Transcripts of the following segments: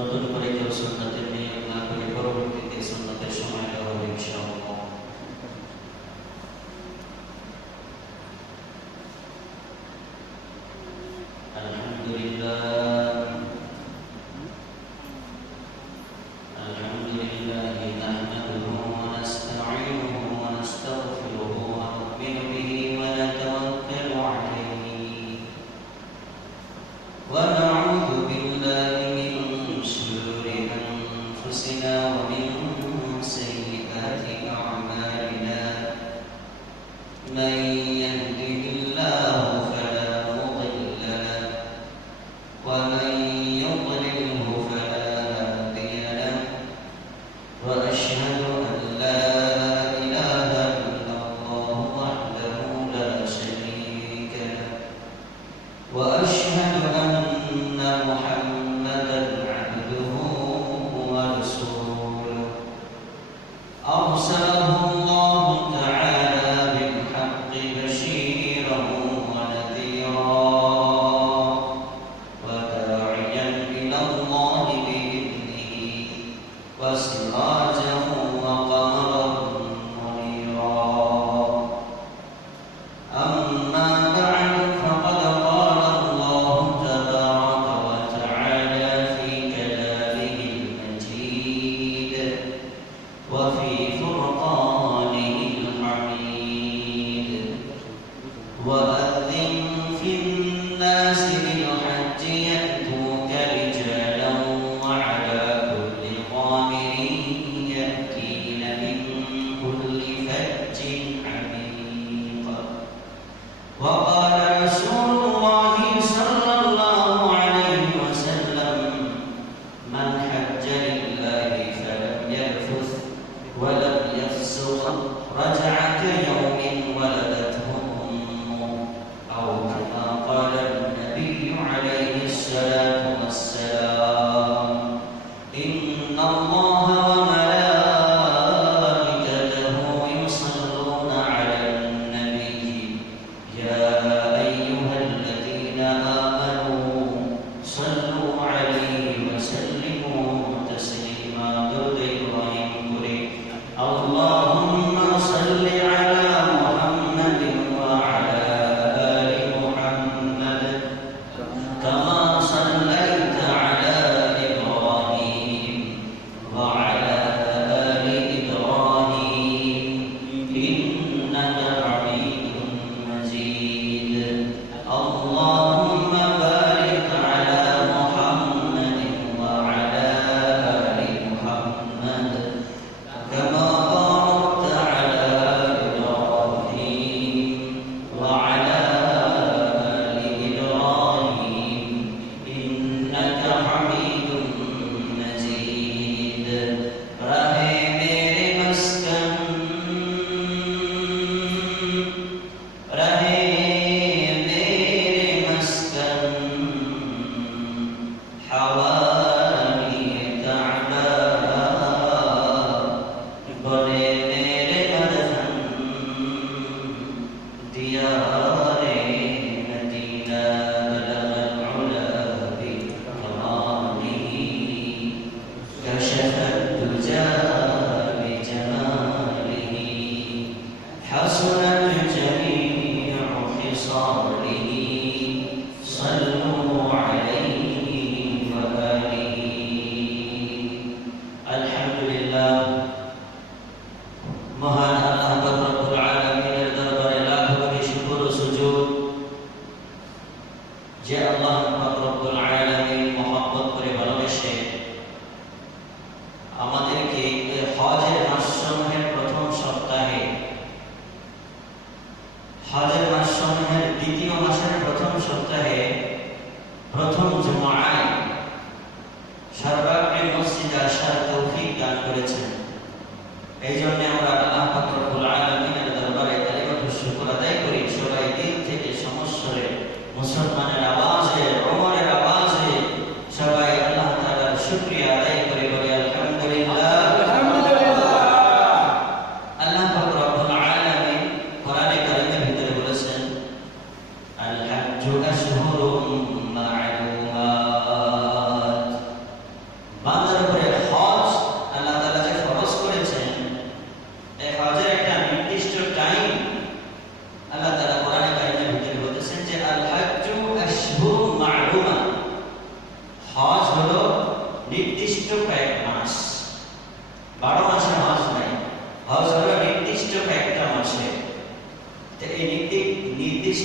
নতুন করে কেউ সুন্নতের নিয়ম না করে পরবর্তীতে সুন্নতের সময় দেওয়া হবে ইনশাআল্লাহ। আলহামদুলিল্লাহ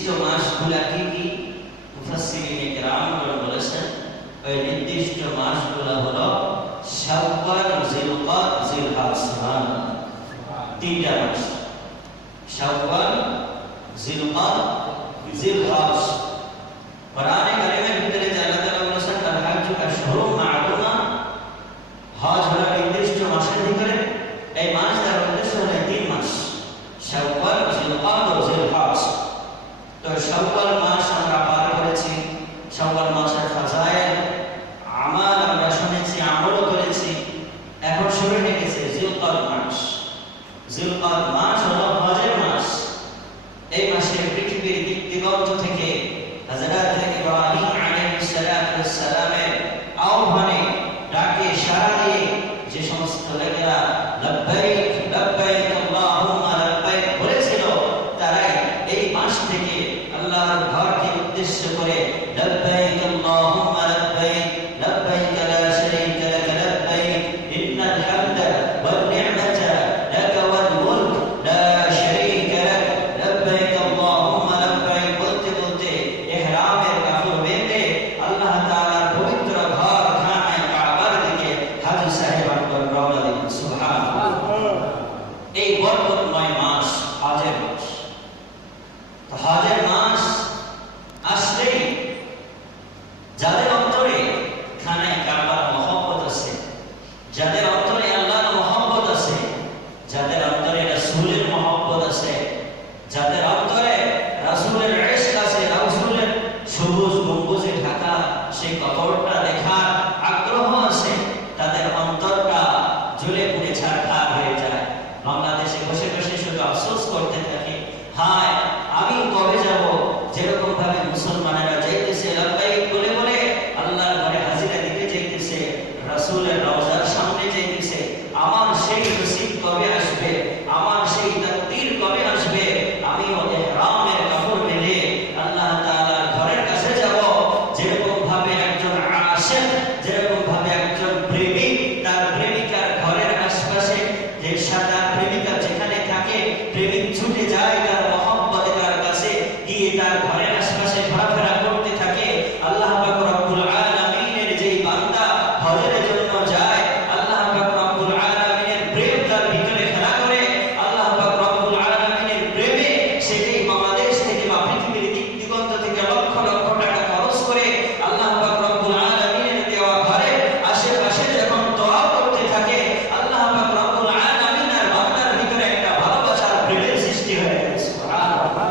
নির্দিষ্ট মাসগুলা কি কি? মুফাসসিরিনে কেরামগণ বলেছেন ওই নির্দিষ্ট মাসগুলো হলো শাওয়াল, জিলকাদ, জিলহজ। তিনটা মাস, শাওয়াল, জিলকাদ, জিলহজ। কোরআনে কারীমের ভিতরে যে আল্লাহ তাআলা বলেছেন আল হাজ্জু আশহুরুম মা'লুমা, হজ হলো নির্দিষ্ট মাসের ভিতরে। এই মাস তার উদ্দেশ্য হলো তিন মাস, শাওয়াল, জিলকাদ ও জিলহজ। তো শাওয়াল মাস আমরা পার করেছি, শাওয়াল মাসের ফাজাইল আমাল আমরা শুনেছি, আমলও করেছি। এখন শুরু হয়ে গেছে জিলকাদ মাস। জিলকাদ মাস হলো হজের মাস। এই মাসে পৃথিবীর দিক দিগন্ত থেকে হযরত ইব্রাহিম আলাইহিস সালামের আহ্বানে ডাকে সাড়া দিয়ে যে সমস্ত লোকেরা লব্বাইক লব্বাইক আল্লাহুম্মা লব্বাইক বলেছিল, তারাই এই মাস থেকে আল্লাহর ঘরকে উদ্দেশ্য করে লব্বাইক আল্লাহুম্মা লব্বাইক লব্বাইক লা শারীকা লাক লব্বাইক ইন্নাল হামদা ওয়ান নি'মাতা লাক ওয়াল মুলক লা শারীকা লাক লব্বাইক আল্লাহুম্মা লব্বাইক বলতে বলতে ইহরামের কাপড় বেঁধে আল্লাহ তাআলার পবিত্র ঘর খানায় কাবার দিকে হাজী সাহেব রওনা দিলেন। সুবহানাল্লাহ। এই বরকতময় মাস হজের মাস। তো হজের মাস আসলেই যাদের অন্তরে খানায় কাবার মহব্বত আছে, যাদের অন্তরে আল্লাহর মহব্বত আছে, যাদের অন্তরে রাসূলের মহব্বত আছে, যাদের অন্তরে রাসূলের ইশক আছে, রাসূলের সবুজ গম্বুজে ঢাকা সেই কবরটা দেখার আগ্রহ আছে, তাদের অন্তরটা জ্বলে পুড়ে ছারখার হয়ে যায়। বাংলাদেশে বসে বসে শুধু আফসোস করতে থাকে, হায় আমি কবে যাব? যেরকম ভাবে মুসলমানেরা যাইতেছে লব্বাইক বলে বলে আল্লাহর ঘরে হাজিরা দিতে যাইতেছে, রাসূলের রওজার সামনে যাইতেছে, আমার সেই নসিব কবে আসবে? আমার সেই তাকদীর কবে আসবে? আমিও ইহরামের কাপড় বেঁধে আল্লাহ তাআলার ঘরের কাছে যাব। যেরকম ভাবে একজন আশিক, যেরকম ভাবে একজন প্রেমিক তার প্রেমিকার ঘরের আশেপাশে, যে তার প্রেমিকা যেখানে থাকে, প্রেমিক ছুটে যায় তার মহব্বতে তার কাছে গিয়ে তার ঘরের আশেপাশে ঘোরাফেরা করতে থাকে। আল্লাহ পাক রব্বুল আলামিনের যেই বান্দা হজের জন্য যায়, আল্লাহ পাক রব্বুল আলামিনের প্রেম তার ভিতরে খেলা করে। আল্লাহ পাক রব্বুল আলামিনের প্রেমে সেটাই বাংলাদেশ থেকে বা পৃথিবীর দিক দিগন্ত থেকে লক্ষ লক্ষ টাকা খরচ করে আল্লাহ পাক রব্বুল আলামিনের দেওয়া ঘরের আশেপাশে যখন দোয়া করতে থাকে, আল্লাহ পাক রব্বুল আলামিন আর বান্দার ভিতরে একটা ভালোবাসার প্রেমের সৃষ্টি হয়ে যায়। সুবহানাল্লাহ।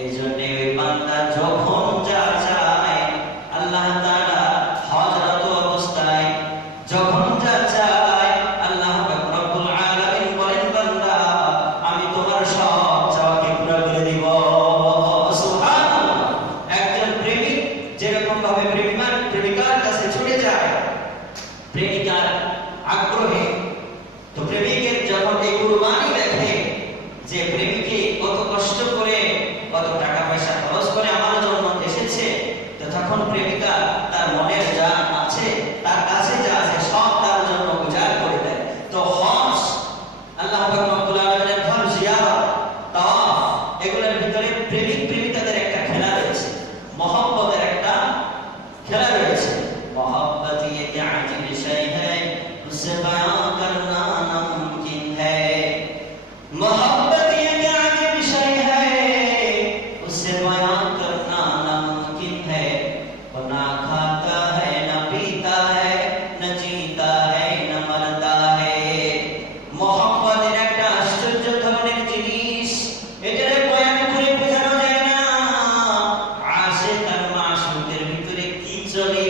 এই জন্য ওই বান্দা যখন যা চায়, আল্লাহ তাআলা হজরত অবস্থায় যখন যা চায়, আল্লাহ পাক রব্বুল আলামিন বলেন, বান্দা আমি তোমার সব চাওয়াকে পুরো করে দিব। সুবহানাল্লাহ। একজন প্রেমিক যেরকম ভাবে প্রেমিকার কাছে ছুটে যায় প্রেমিকার আগ্রহে, তো প্রেমিকের যখন এই কুরবানি দেখে যে প্রেমিকে কত কষ্ট করে কত টাকা পয়সা খরচ করে আমার জন্য এসেছে, তো তখন প্রেমিকা তার মনের যা আছে, তার কাছে যা আছে সব তার জন্য উজাড় করে দেয়। তো হজ, আল্লাহ পাক রব্বুল আলামিনের ঘর জিয়ারত, তাওয়াফ, এগুলোর ভিতরে প্রেমিক প্রেমিকাদের একটা খেলা রয়েছে, মহব্বতের একটা খেলা রয়েছে। मोहब्बत ये क्या अजीब शय है, उसे बयां करना नामुमकिन है। मोहब्बत ये क्या अजीब शय है, उसे बयां करना नामुमकिन है। वो ना खाता है, न पीता है, न जीता है, न मरता है। मोहब्बत একটা আশ্চর্য ধরনের জিনিস, এটারে বয়ান করে বোঝানো যায় না। আশিক আর মাশউকের ভিতরে কি চলে,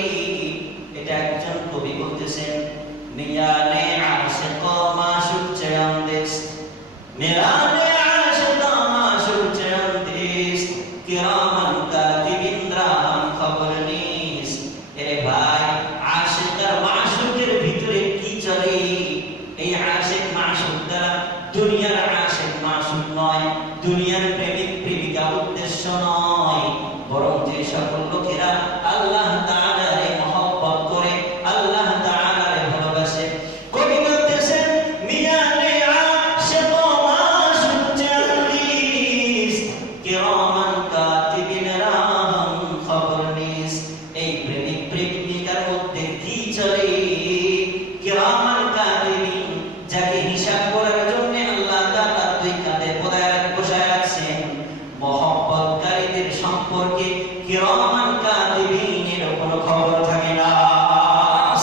এটা একজন কবি বলতেছেন, মিয়ানে আশিক ও মাশউক চয়ন্দিস, মিয়ানে আশিক ও মাশউক চয়ন্দিস, কিরামান কাতিবিন রাহাম খবর নিস। এ ভাই, আশিক আর মাশউকের ভিতরে কি চলে? এই আশিক মাশউক দ্বারা দুনিয়ার আশিক মাশউক নয়, দুনিয়ার প্রেমিক প্রেমিকা উদ্দেশ্য নয়, বরং যে সকল লোকেরা আল্লাহ তাআলারে মহব্বত করে, আল্লাহ তাআলারে ভালোবাসে। কবি বলতেছেন, মিয়ানে আশিক ও মাশউক চয়ন্দিস, কিরামান কিরামান কাতিবিনের কোনো খবর থাকে না।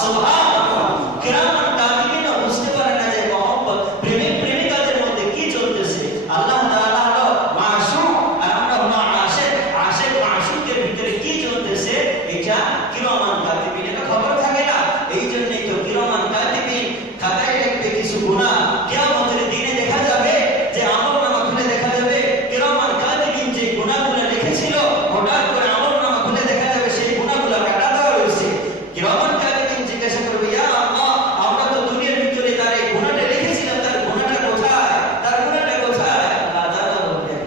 সুবহানাল্লাহ। কিরামান কাতিবিন বুঝতে পারে না যে মহব্বত প্রেমিক প্রেমিকাদের মধ্যে কি চলতেছে। আল্লাহ তাআলা হলো মাসুক আর আমরা হলো আশিক। আশিক মাসুকের ভিতরে কি চলতেছে এটা কিরামান কাতিবিনের খবর থাকে না। এই জন্যই তো কিরামান কাতিবিন খাতায় লিখবে কিছু গুনাহ, কিয়ামতের দিনে দেখা যাবে যে আমলনামা খুলে দেখা যাবে কিরামান কাতিবিন যে গুনাহগুলো লিখেছিল হঠাৎ করে আমলনামা খুলে দেখা যাবে সেই গুনাহগুলো কাটা দেওয়া হয়েছে। কিরামান কাতিবিন জিজ্ঞাসা করবে, ইয়া আল্লাহ, আমরা তো দুনিয়ার ভিতরে তার এই গুনাহটা লিখেছিলাম, তার গুনাহটা কোথায়? তার গুনাহটা কোথায়? আল্লাহ তাআলা বলবেন,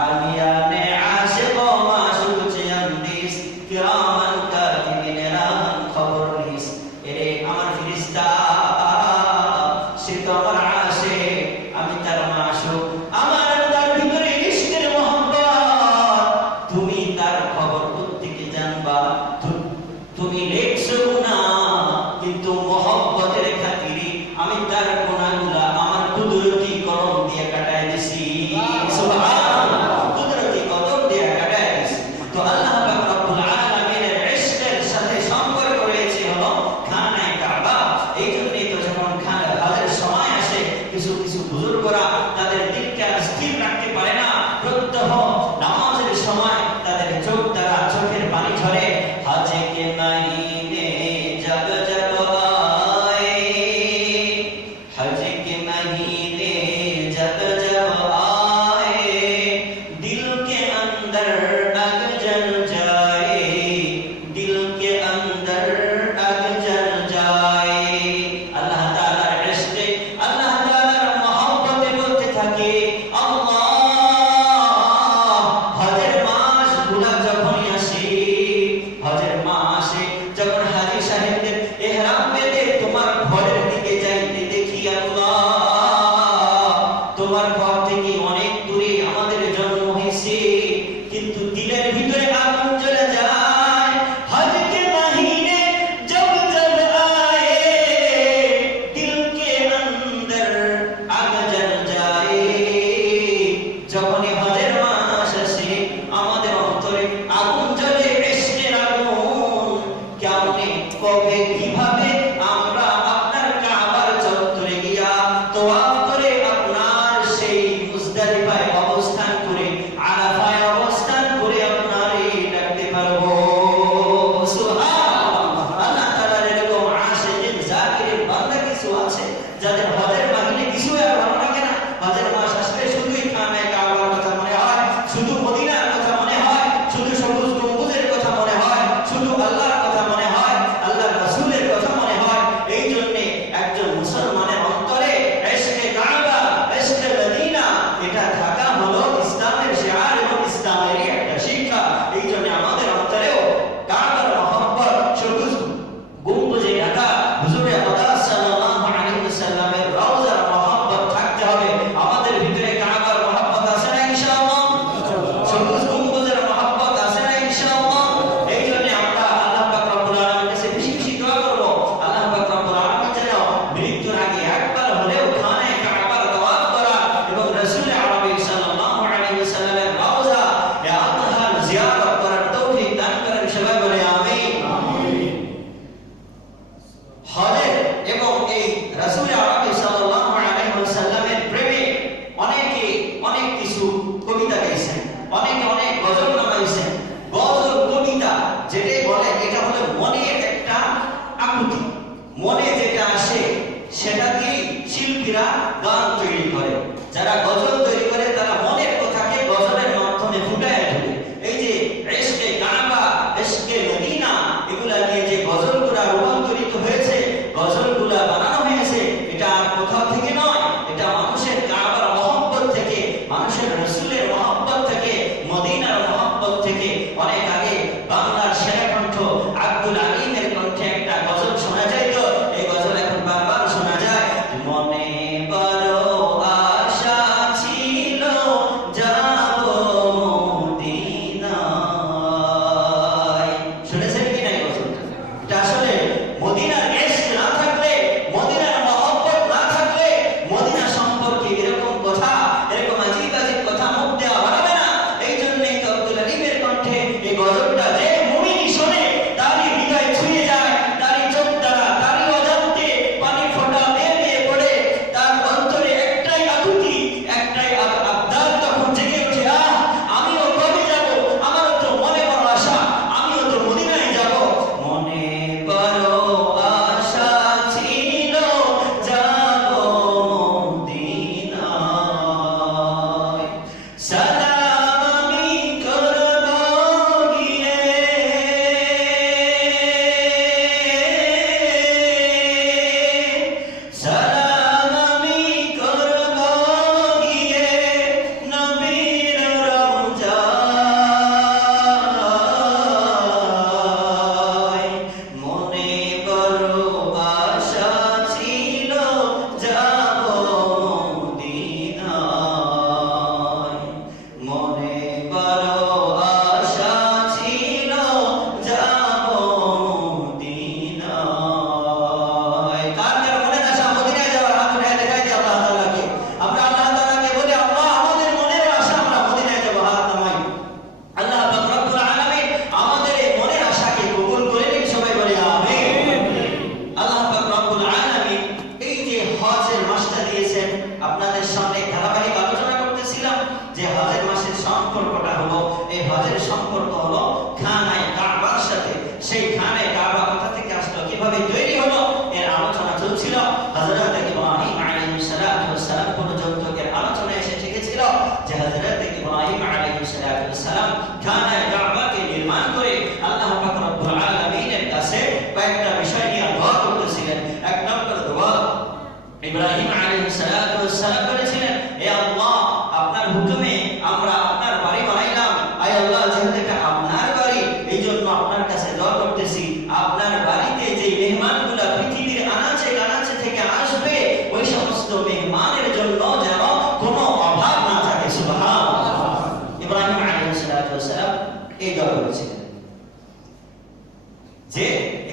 আলিয়ানে আশিক ও মাসুক চিয়ান্দিস কিরামান কাতিবিনেরা খবর লিস। এরে আমার ফেরেশতা, সে তো আমার আশিক, আমি তার মাসুক, আমার তার ভিতরে ইশকের মোহাম্মত, তুমি তার খবর প্রত্যেকে জানবা। তুমি লিখছো গুনাহ, কিন্তু মোহাম্মতের খাতিরে আমি তার গুনাহগুলো আমার কুদরতি কলম দিয়ে কাটায় দিছি। সুবহানাল্লাহ। কুদরতি কলম দিয়ে কাটায় দিছি। তো আল্লাহ পাক রব্বুল আলামিনের ইশকের সাথে সম্পর্ক রয়েছে হলো খানায়ে কাবা। এই জন্যই তো যখন হজের সময় আসে কিছু কিছু বুজুর্গরা তাদের দিলকে আর স্থির রাখতে পারে না, প্রত্যহ নামাজের সময় তাদের চোখ দ্বারা চোখের পানি ঝরে। হজে কে মহিনে জব জব আয়ে, হজে কে মহিনে জব জব আয়ে, দিল কে अंदर अग जल जाए, दिल के अंदर अग जल जाए। আল্লাহ তাআলার ইশকে, আল্লাহ তাআলার মহব্বতে বলতে থাকে আল্লাহ। হজের মাস গুলা যখনই আসে, হজের মাসে যখন হাজী সাহেবদের ইহরাম বেঁধে তোমার ঘরের দিকে যাইতে দেখি আল্লাহ, তোমার ঘর থেকে অনেক দূরে আমাদের জন্ম হয়েছে, কিন্তু দিলের ভিতরে আগুন জ্বলে যায়। হজ কে মহিনে জব জব আয়ে, দিল কে अंदर আগ জ্বল যায়। যখনই হজের মাস আসে আমাদের অন্তরে আগুন জ্বলে, ইশকের আগুন। কেমনে, কবে, কিভাবে আমরা আপনার কাবার চত্বরে গিয়া তওয়াফ করে আপনার সেই মুজদালিফায় অবস্থান করে, আরাফায় অবস্থান করে আপনার গজলটা যে মুমিন শোনে তারই হৃদয় ছুঁয়ে যায়, তারই চোখ দ্বারা তারই অজান্তে পানি ফোঁটা বেয়ে পড়ে, তার অন্তরে একটাই আকুতি, একটাই আবদার তখন জেগে ওঠে, আমিও কবে যাব, আমারও তো মনে বড় আশা, আমিও তো মদিনায় যাব। মনে বড় আশা ছিল যাব মদিনায়, সালাম আমি করব গিয়ে, সালাম আমি করব গিয়ে নবীর রওজায়। মনে বড় আশা ছিল যাব মদিনায়, মনে বড় আশা ছিল যাব মদিনায়। কার কার মনের আশা মদিনায় যাওয়ার? হাত উঠায় দেখাই দিই আল্লাহ তাআলাকে। আমরা আল্লাহ তাআলাকে বলি, আল্লাহ আমাদের মনের আশা আমরা মদিনায় যাব, হাত নামাই। আল্লাহ পাক রব্বুল আলামিন আমাদের এই মনের আশাকে কবুল করে নিন, সবাই বলি আমিন। আল্লাহ পাক রব্বুল আলামিন এই যে হজের মাসটা দিয়েছেন, আপনাদের সামনে ধারাবাহিক আলোচনা করতেছিলাম যে হজের মাসের সম্পর্কটা হলো, এই হজের সম্পর্ক হলো খানায়ে কাবার সাথে। সেই খানায়ে কাবা কোথা থেকে আসলো, কিভাবে তৈরি হলো, এর আলোচনা চলছিল। হযরত ইব্রাহিম আলাইহিস সালাতু ওয়াস সালাম পর্যন্ত এর আলোচনা এসে ঠেকেছিল যে হযরত ইব্রাহিম আলাইহিস সালাতু ওয়াস সালাম খানায়ে কাবাকে নির্মাণ করে আল্লাহ পাক রব্বুল আলামিনের কাছে কয়েকটা বিষয় নিয়ে দোয়া করতেছিলেন। এক নম্বর দোয়া ইব্রাহিম আলাইহিস সালাতু ওয়াস সালাম করেছিলেন, হে আল্লাহ, আপনার হুকুমে আমরা আপনার বাড়ি বানাইলাম, আয় আল্লাহ, যেহেতু এটা আপনার বাড়ি, এই জন্য আপনার কাছে দোয়া করতেছি, আপনার বাড়িতে যে মেহমানগুলো পৃথিবীর আনাচে কানাচে থেকে আসবে, ওই সমস্ত মেহমানের জন্য যেন কোনো অভাব না থাকে। সুবহানাল্লাহ। ইব্রাহিম আলাইহিস সালাতু ওয়াস সালাম এই দোয়া করেছিলেন যে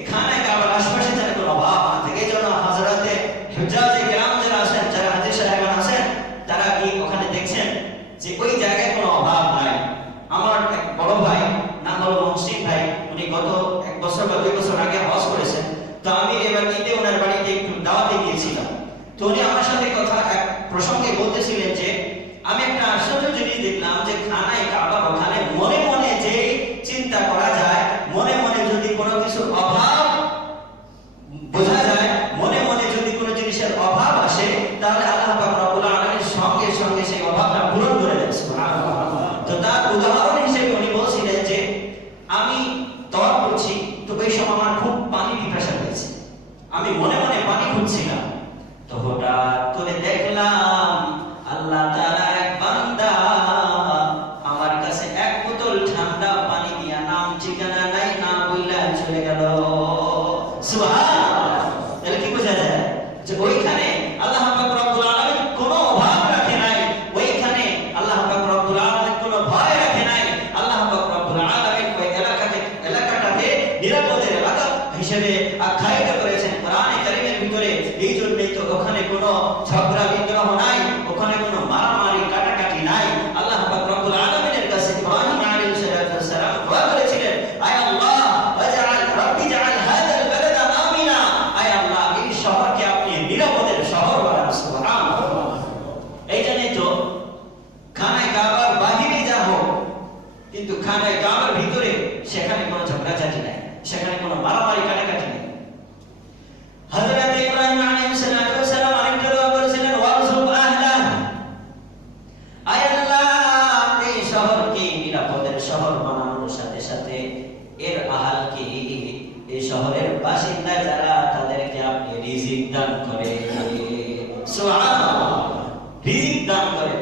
খানায়ে কাবার আশেপাশে যেন কোনো অভাব না থাকে। এই জন্য হযরতে হুজ্জাজে কিরাম যারা আছেন, যারা হাজী সাহেবান আছেন, তারা কি ওখানে দেখছেন যে ওই জায়গায় কোনো অভাব নাই। আমার এক বড় ভাই, নাম হলো মুহসিন ভাই, উনি গত 1 বছর বা 2 বছর আগে হজ করেছেন। তো আমি এবার ঈদে ওনার বাড়িতে একটু দাওয়াতে গিয়েছিলাম। তো উনি আমার সাথে কথা এক প্রসঙ্গে বলতেছিলেন যে আমি একটা আশ্চর্য জিনিস দেখলাম যে খানায়ে কাবা ওখানে মনে মনে যে চিন্তা করা যায়, মনে মনে যদি কোনো কিছুর অভাব বোঝা যায়, মনে মনে যদি কোনো জিনিসের অভাব আসে, তাহলে আল্লাহ পাক রব্বুল আলামিন সঙ্গে সঙ্গে সেই অভাবটা পূরণ করে দেন। সুবহানাল্লাহ। তো তার উদাহরণ হিসেবে উনি বলছিলেন যে আমি তওয়াফ করছি, তো ওই সময় আমার খুব পানি পিপাসা পেয়েছে, আমি মনে মনে পানি খুঁজছিলাম, তো হঠাৎ করে দেখলাম আল্লাহ তাআলা এক বান্দা আমার কাছে 1 বোতল ঠান্ডা পানি দিয়া নাম ঠিকানা নাই না বইলা চলে গেল। সুবহানাল্লাহ। তাহলে কি বোঝা যায় যে ওইখানে আল্লাহ পাক রব্বুল আলামিন কোনো অভাব রাখে নাই, ওইখানে আল্লাহ পাক রব্বুল আলামিন কোনো ভয় রাখে নাই। আল্লাহ পাক রব্বুল আলামিন ওই এলাকাটাকে নিরাপদের এলাকা হিসেবে আখ্যায়িত করেছেন কোরআনে কারীমের ভিতরে। এই জন্যই তো ওখানে কোনো ঝগড়া বিগ্রহ নাই, ওখানে কোনো মারামারি কাটাকাটি নাই। আল্লাহ পাক রব্বুল আলামিনের কাছে ইব্রাহিম আলাইহিস সালাম দোয়া করেছিলেন, আয় আল্লাহ ওয়াজআল রাব্বি জাআল হাযাল বালাদা আমিনা, আয় আল্লাহ এই শহরকে আপনি নিরাপদের শহর বানান। সুবহানাল্লাহ। এই জন্যই তো খানায়ে কাবার বাহিরে যা হোক, কিন্তু খানায়ে কাবার ভিতরে সেখানে কোনো ঝগড়াঝাটি নাই, সেখানে কোনো মারামারি কাটাকাটি নেই। হযরত ইব্রাহিম আলাইহিস সালাম আরেকটা দোয়া করেছিলেন, ওয়ারযুক আহলাহ, আয় আল্লাহ এই শহরকে নিরাপদের শহর বানানোর সাথে সাথে এর আহালকে, এই শহরের বাসিন্দা যারা, তাদেরকে আপনি রিজিক দান করেন। সুবহানাল্লাহ। রিজিক দান করেন।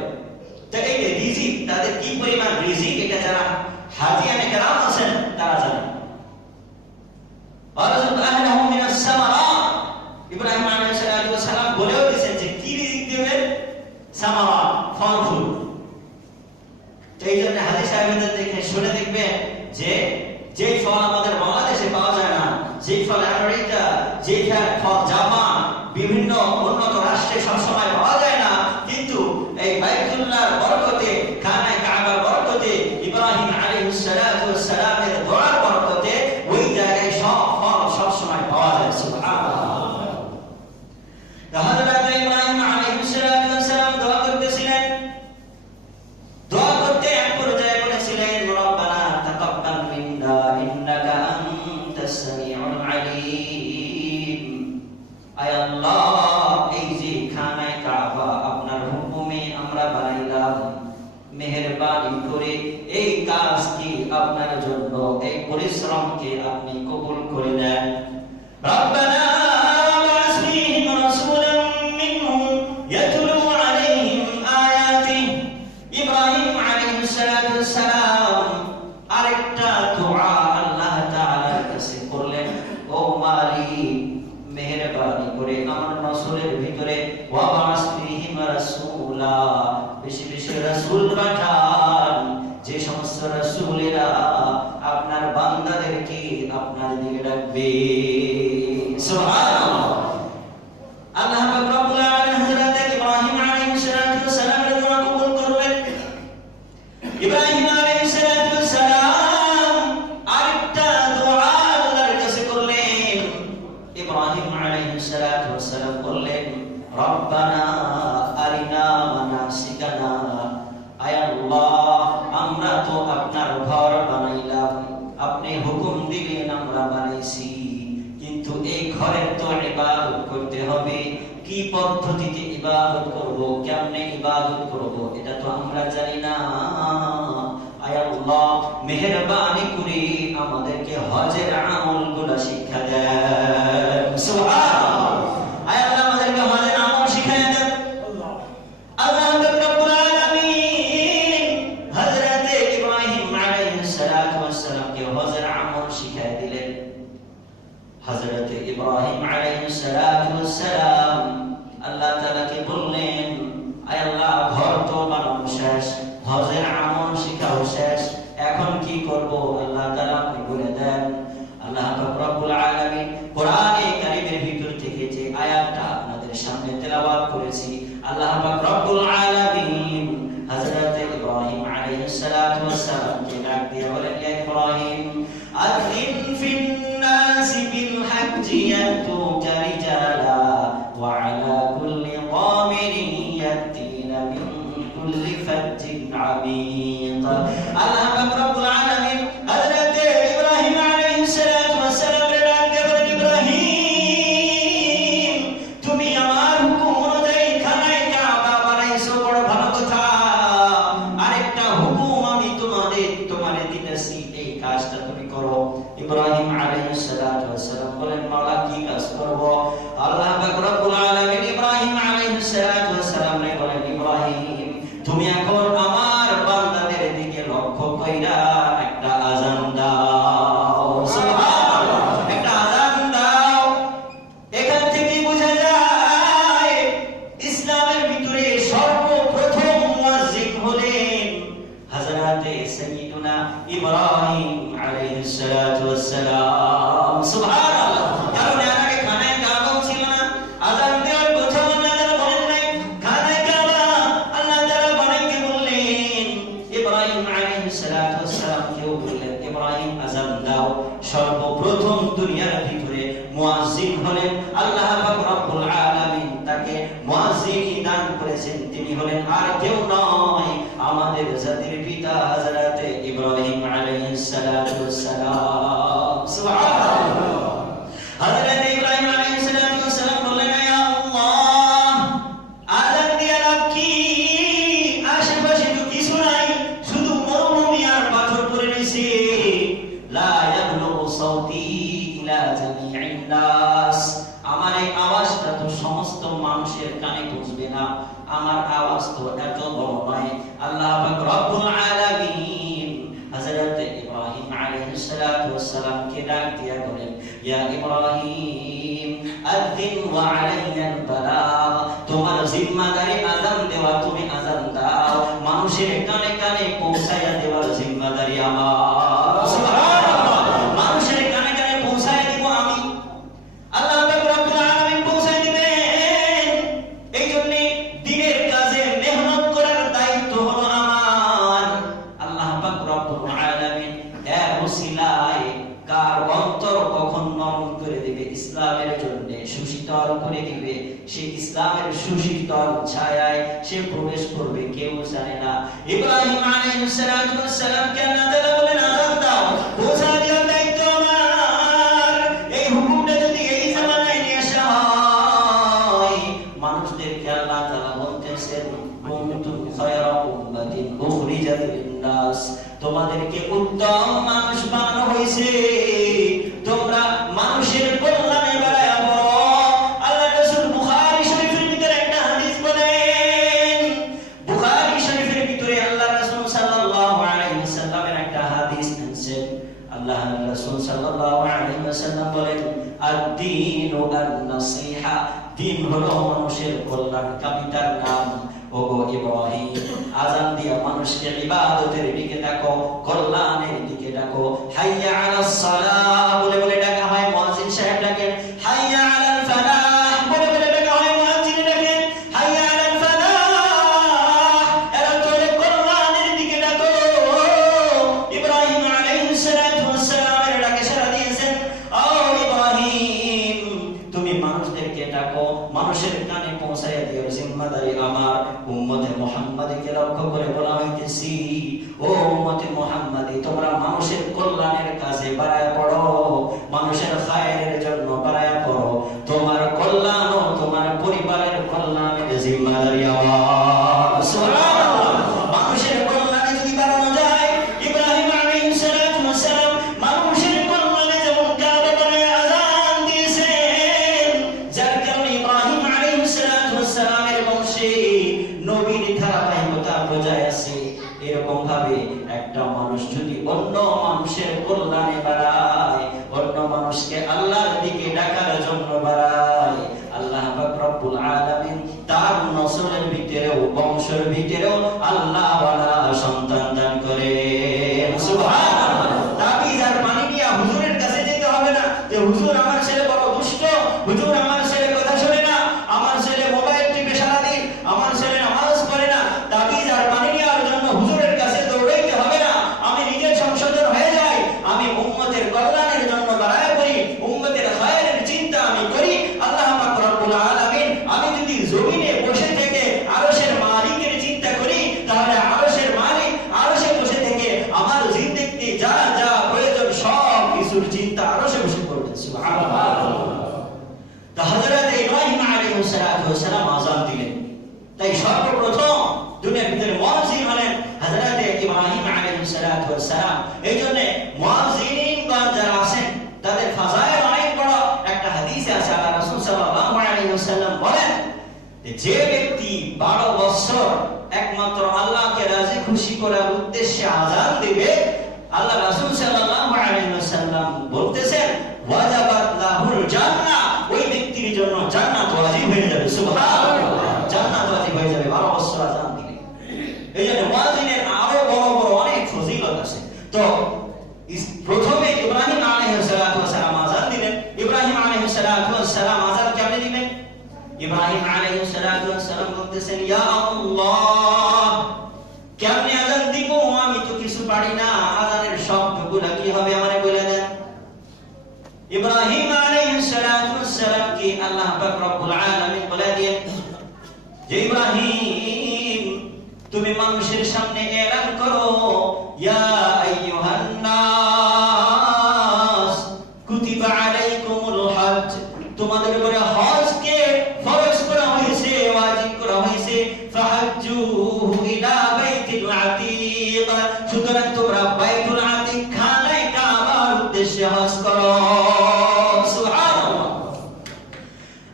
তো এই যে রিজিক, তাদের কি পরিমাণ রিজিক, এটা যারা হাজিয়ানে কেরাম আছেন তারা জানেন। ওয়ারযুক আহলাহুম মিনাস সামারাত, ইব্রাহিম আলাইহিস সালাম বলেও দিয়েছেন যে কি রিজিক দিবেন, সামারাত, ফল ফুল। তো এই জন্য হাদিস সাহেবদের দেখে শুনে দেখবেন যে যে ফল আমাদের বাংলাদেশে পাওয়া যায় না, যে ফল আমেরিকা, যে ফল জাপান, বিভিন্ন উন্নত রাষ্ট্রে সবসময় পাওয়া যায় না, কিন্তু এই বাইতুল্লাহর বরকতে, খানায়ে কাবার বরকতে, ইব্রাহিম আলাইহিস সালাম আপনার জন্য এই পরিশ্রমকে আপনি কবুল করে নেন। রব্বানা আরেকটা দোয়া আল্লাহ তাআলার কাছে করলেন, ও মালিক মেহেরবানি করে আমার রাসূলের ভিতরে ওয়া বাসফিহিম রাসূলা, বেশি বেশি রাসূল পাঠান, যে সমস্ত রাসূলেরা আপনার বান্দাদেরকে আপনার দিকে ডাকবে। সুবহানাল্লাহ। আল্লাহ পাক রব্বুল আলামিন হযরত ইব্রাহিম আলাইহিস সালামের দোয়া কবুল করলেন। ইব্রাহিম আলাইহিস সালাম আরেকটা দোয়া আল্লাহর কাছে করলেন। ইব্রাহিম আলাইহিস সালাম বললেন, রব্বানা আরিনা মানাসিকানা, আয় আল্লাহ আমরা তো আপনার ঘর বানাইলাম, আপনি হুকুম দিলেন আমরা বানাইছি, কিন্তু এই ঘরের তো ইবাদত করতে হবে, কি পদ্ধতিতে ইবাদত করব, কেমনে ইবাদত করব এটা তো আমরা জানি না। আয় আল্লাহ মেহেরবানি করে আমাদেরকে হজের আমলগুলো শিক্ষা দেন। সুবহানাল্লাহ। আয় আল্লাহ আমাদেরকে হজের আমল শিখায় দেন। আল্লাহ রাব্বুল আলামিন হযরত ইব্রাহিম আলাইহিস সালামকে হজের আমল শিখায় দিলেন। হযরত ইব্রাহিম আলাইহিস সালাম আল্লাহ তাআলাকে বললেন, আয় আল্লাহ ঘর তো বানানো শেষ, হজের আমল শিখাও শেষ, এখন কি করব আল্লাহ তাআলা আপনি বলে দেন। আল্লাহ রাব্বুল আলামিন কোরআনে কারীমের ভিতর থেকে যে আয়াতটা আপনাদের সামনে তেলাওয়াত করেছি, আল্লাহ রাব্বুল আলামিন হযরত ইব্রাহিম আলাইহিস সালামকে ডাক দিয়ে বলেন, ইয়া ইব্রাহিম আযিন ফিন নাসি বিল হাজ্জি ইয়াতুকা রিজালা ওয়া আলা কুল্লি দামিরিন ইয়াতিনা মিন কুল্লি ফাজ্জিন আমিক। আল্লাহ রাব্বুল আলামিন হযরত ইব্রাহিম আলাইহিস সালামের ডাক দিয়ে বলেন, ইব্রাহিম তুমি আমার হুকুম অনুযায়ী খানায়ে কাবা বানাইছো, বড় ভালো কথা। আরেকটা হুকুম আমি তোমাদের দিতেছি, এই কাজটা তুমি করো। ইব্রাহিম আলাইহিস সালাম বলেন, মাওলা কি কাজ করব? আল্লাহ পাক রব্বুল আলামিন ইব্রাহিম আলাইহিস সালামকে বলেন, ইব্রাহিম তুমি এখন আমার বান্দাদের দিকে লক্ষ্য কইরা একটা আযান দাও। সুবহানাল্লাহ। একটা আযান দাও। এখান থেকে বোঝা যায় ইসলামের ভিতরে সর্বপ্রথম মুয়াজ্জিন হলেন হযরত সাইয়্যিদুনা ইব্রাহিম আলাইহিস সালাম। সুবহানাল্লাহ। কারণ এর আগে খানায়ে কাবা ছিল না, আযান দেওয়ার কথা আল্লাহ তাআলা বলেন নাই। খানায়ে কাবা আল্লাহ তাআলা বানাইতে বললেন, ইব্রাহিম আলাইহিস সালাম কেউ বললেন, ইব্রাহিম আযান দাও। সর্বপ্রথম দুনিয়ার ভিতরে মুয়াজ্জিন হলেন আল্লাহ পাক রব্বুল আলামিন, তাকে মুয়াজ্জিন দান করেছেন, তিনি হলেন আর কেউ নয়, আমাদের জাতির পিতা হযরত ইব্রাহিম আলাইহিস সালাম। সুবহানাল্লাহ। হযরত ইব্রাহিম আলাইহিস সালাম বললেন, ইয়া আল্লাহ আযান দিয়া লাভ কি? আশেপাশে তো কিছু নাই, শুধু মরুভূমি আর পাথর পড়ে রয়েছে। লা ইয়াবলুগু সাওতি ইলা জামি'in নাস, আমার এই আওয়াজটা তো সমস্ত মানুষের কানে পৌঁছবে না, আমার আওয়াজ তো এত বড় নয়। আল্লাহ পাক রব্বুল আলামিন হযরত ইব্রাহিম আলাইহিস সালামকে ডাক দিয়া বলেন, ইয়া ইব্রাহিম আযিন ওয়া আলাইয়াল বালাগ, তোমার জিম্মাদারি আযান দেওয়া, তুমি আযান দাও, মানুষের কানে কানে পৌঁছায়া দেওয়ার জিম্মাদারি আমার। সুবহানাল্লাহ। মানুষের কানে কানে পৌঁছায়া দিব আমি, আল্লাহ পাক রব্বুল আলামিন পৌঁছায় দিবেন। এইজন্য দ্বীনের কাজে মেহনত করার দায়িত্ব হলো আমার। আল্লাহ পাক রব্বুল আলামিন এর ওসিলায় কার অন্তর কখন নরম করে দিবে, ইসলামের জন্য সুশীতল করে দিবে, সে ইসলামের সুশীতল ছায়ায় সে প্রবেশ করবে, কেউ জানে না। ইব্রাহিম আলাইহিস সালামকে আল্লাহ তাআলা বলেন, আযান দাও, পৌঁছায় দেওয়ার দায়িত্ব আমার। এই হুকুমটা যদি এই জামানায় নিয়ে আসা হয়, মানুষদেরকে আল্লাহ তাআলা বলতেছেন, কুনতুম খায়রা উম্মাতিন উখরিজাত লিন-নাস, তোমাদেরকে উত্তম মানুষ বানানো হয়েছে। তোমরা মানুষের কল্যাণে বাড়ায়া বলো। আল্লাহ রাসূল বুখারী শরীফের ভিতরে একটা হাদিস বলেন, বুখারী শরীফের ভিতরে আল্লাহ রাসূল সাল্লাল্লাহু আলাইহি ওয়াসাল্লামের একটা হাদিস আনছেন। আল্লাহ রাসূল সাল্লাল্লাহু আলাইহি ওয়াসাল্লাম বলেন, আদ-দীনু আন-নাসীহা, দিন হলো মানুষের কল্যাণ। কামিতার নাম ওগো ইব্রাহিম, আযান দিয়া মানুষকে ইবাদতের দিকে ডাকো, কল্যাণের দিকে ডাকো। হাইয়া আলাস সালাহ বলে বলে ডাকা হয়, মুয়াজ্জিন সাহেব ডাকেন। হাইয়া আলাল ফালাহ বলে বলে ডাকা হয়, মুয়াজ্জিন ডাকেন। হাইয়া আলাল ফালাহ, এরা তোরে কল্যাণের দিকে ডাকো। ইব্রাহিম আলাইহিস সালাতু ওয়াস সালামের ডাকে সাড়া দিয়েছেন। ও ইব্রাহিম, তুমি মানুষদেরকে ডাকো, মানুষের কানে পৌঁছায়া দিও। জিম্মাদারি আমার। উম্মতে মুহাম্মাদীকে লক্ষ্য করে বলা হইতেছি, ও উম্মতে মুহাম্মাদী, তোমরা মানুষের কল্যাণের কাজে বাড়ায়া পড়ো, মানুষের খায়রের জন্য বাড়ায়া পড়ো। তোমার কল্যাণ ও তোমার পরিবারের কল্যাণের জিম্মাদারি আমার। সুবহানাল্লাহ। মানুষের কল্যাণে যদি বাড়ানো যায়, ইব্রাহিম আলাইহিস সালাতু ওয়াস সালাম মানুষের কল্যাণে যেমন কাবা বানায় আযান দিয়েছেন, যার কারণে ইব্রাহিম আলাইহিস সালাতু ওয়াস সালামের বংশে নবীর ধারাবাহিকতা বজায় আছে। এরকম ভাবে একটা মানুষ যদি অন্য মানুষের কল্যাণে বাড়ায়, অন্য মানুষকে আল্লাহর দিকে ডাকার জন্য বাড়ায়, আল্লাহ পাক রব্বুল আলামিন তার নসলের ভিতরেও বংশের ভিতরেও আল্লাহ ওয়ালা সন্তান দান করেন। সুবহানাল্লাহ। তাবিজ আর পানি নিয়ে হুজুরের কাছে যেতে হবে না যে হুজুর আমার ছেলে বড় দুষ্ট, হুজুর আমার ছেলে কথা শোনে না, আমার ছেলে মোবাইল টিপে সারাদিন, আমার ছেলে নামাজ পড়ে না। তাবিজ আর পানি নেওয়ার জন্য হুজুরের কাছে দৌড়াইতে হবে না। আমি নিজের সংশোধন হয়ে যাই, আমি উম্মতের কল্যাণের জন্য বাড়ায় করি, উম্মতের খায়রের চিন্তা আমি করি। আল্লাহ পাক রব্বুল আলামিন, আমি যদি জমিনে বসে থেকে আরশের মালিকের চিন্তা করি, তাহলে আরশের মালিক আরশে বসে থেকে আমার জিন্দেগিতে যা যা প্রয়োজন সব কিছুর চিন্তা আরশে বসে করবেন। সুবহানাল্লাহ। তো হযরত ইব্রাহিম আলাইহিস সালাতু ওয়াস সালাম আযান দিলেন। তাই সর্বপ্রথম দুনিয়ার ভিতরে মুয়াজ্জিন হলেন হযরত ইব্রাহিম আলাইহিস সালাতু ওয়াস সালাম। এইজন্য মুয়াজ্জিনগণ যারা আছেন তাদের ফাজাইল অনেক বড়। একটা হাদিসে আছে, আল্লাহ রাসূল সাল্লাল্লাহু আলাইহি ওয়াসাল্লাম বলেন, যে ব্যক্তি 12 বছর একমাত্র আল্লাহকে রাজি খুশি করার উদ্দেশ্যে আযান দিবে, আল্লাহ রাসূল সাল্লাল্লাহু আলাইহি ওয়াসাল্লাম বলতেছেন, ওয়াজাবাত লাহুল জান্নাহ, ওই ব্যক্তির জন্য জান্নাত ওয়াজিব হয়ে যাবে। সুবহানাল্লাহ। জান্নাত ওয়াজিব হয়ে যাবে 12 বছর আযান দিলে। এইজন্য মুয়াজ্জিনের আরো বড় বড় অনেক ফজিলত আছে। তো প্রথমে ইব্রাহিম আলাইহিস সালাতু ওয়াস সালাম আযান দিলেন। ইব্রাহিম আলাইহিস সালাতু ওয়াস সালাম আযান কেমনে দিবেন? ইব্রাহিম আলাইহিস সালাতু ওয়াস সালাম বলতেছেন, ইয়া আল্লাহ, কেমনে আযান দিব? আমি তো কিছু পারি না, আযানের শব্দগুলো কি হবে আমারে বলে দেন। ইব্রাহিম আলাইহিস সালাতু ওয়াস সালাম কি আল্লাহ পাক রব্বুল আলামিন বলে দেন যে ইব্রাহিম, তুমি মানুষের সামনে এলান করো, ইয়া আইয়ুহান নাস কুতিবা আলাইকুমুল হজ, তোমাদের উপরে হজকে ফরজ করা হয়েছে, ওয়াজিব করা হয়েছে। ফাহাজ্জু ইলা বাইতিল আতীক, সুতরাং তোমরা বাইতুল আতীক খানায় কাবার উদ্দেশ্যে হজ করো। সুবহানাল্লাহ।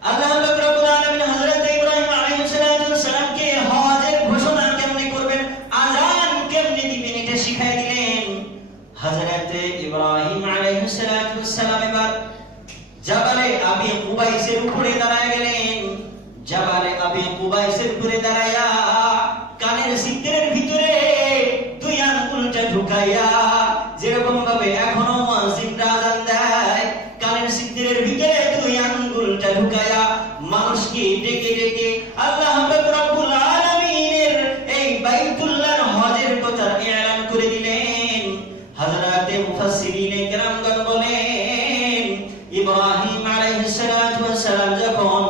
আল্লাহ পাক রব্বুল আলামিন হযরত ইব্রাহিম আলাইহিস সালাতু ওয়াস সালামকে হজের ঘোষণা কেমনে করবেন, আযান কেমনে দিবেন এটা শিখাই দিলেন। হযরত ইব্রাহিম আলাইহিস সালাতু ওয়াস সালাম এবার জাবালে আবি কুবাইসের উপরে দাঁড়ায় গেলেন। জাবালে আবি কুবাইসের উপরে দাঁড়ায়া কানের ছিদ্রের ভিতরে দুই আঙ্গুলটা ঢুকাইয়া, যেরকম ভাবে এখনো মুয়াজ্জিনরা আযান দেয়, কানের ছিদ্রের ভিতরে দুই আঙ্গুলটা ঢুকাইয়া মানুষকে ডেকে ডেকে আল্লাহ পাক রব্বুল আলামিনের এই বাইতুল্লাহর হজের কথা এলান করে দিলেন। হযরতে মুফাসসিরিনে কেরামগণ বলেন, ইব্রাহিম আলাইহিস সালাতু ওয়াস সালাম যখন